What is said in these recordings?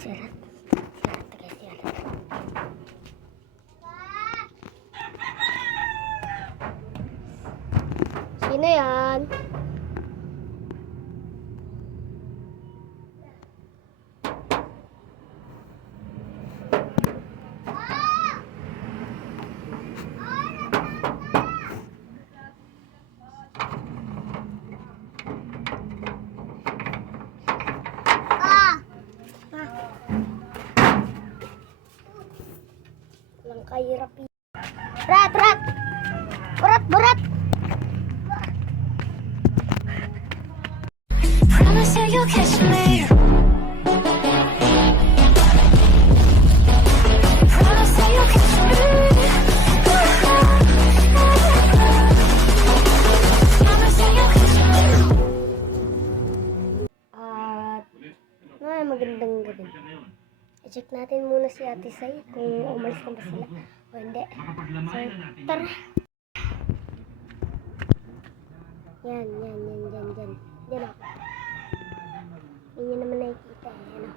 Sirat na guys, sirat. Sino yan? Kahirap y- Rat, rat! Burat, I-check natin muna si Ate Sai kung umalis na ba sila o hindi. So, tara! Yan, yan, yan, yan, yan. Yan o. Yun naman nakikita. Yan o.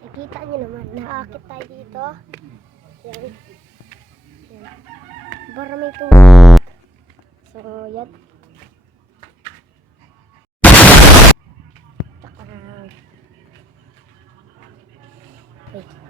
Nakikita nyo naman. Nakakit tayo dito. Yan. Yan. Para may tumulog. So, yan. 对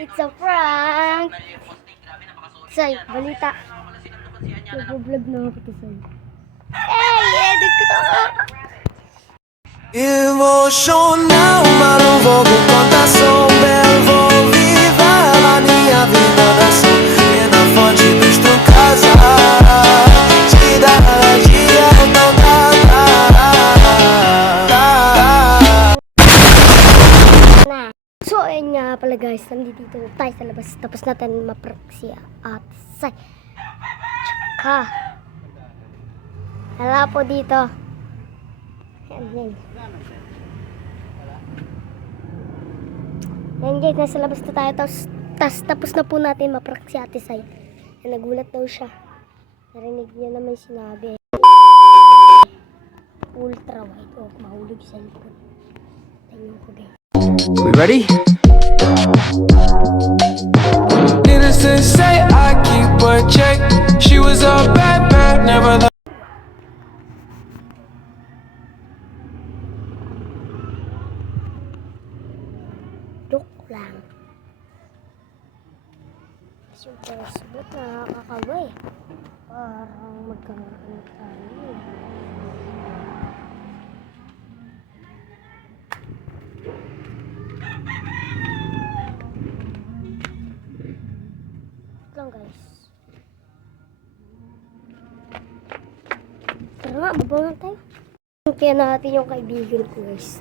It's a prank! Say, balita. Nag-vlog na ako to Say. Hey, edit ko to! Emocional, ma non voglio contação Bel vou viver a minha vida da ação E na fonte dos tu casa Se dá dia não dá. So, ayun nga pala guys, nandito tayo sa labas. Tapos natin maprank si Ate Sai. Tsaka, hala po dito. Yan, yan. Yan guys, nasa labas na tayo. Tapos, tas, tapos na po natin maprank si Ate Sai. Yan, nagulat daw siya. Narinig niya naman sinabi. Ultra wide. Oh, mahulog sa cellphone. Tingnan ko guys. We ready? Needless to say, I keep a check. She was a bad, bad, never the Joke lang. Super subot nakakakawa eh. Parang magkakaroon tayo. Lang guys. Tara nga, baba nga tayo. Kaya natin yung kaibigan ko guys.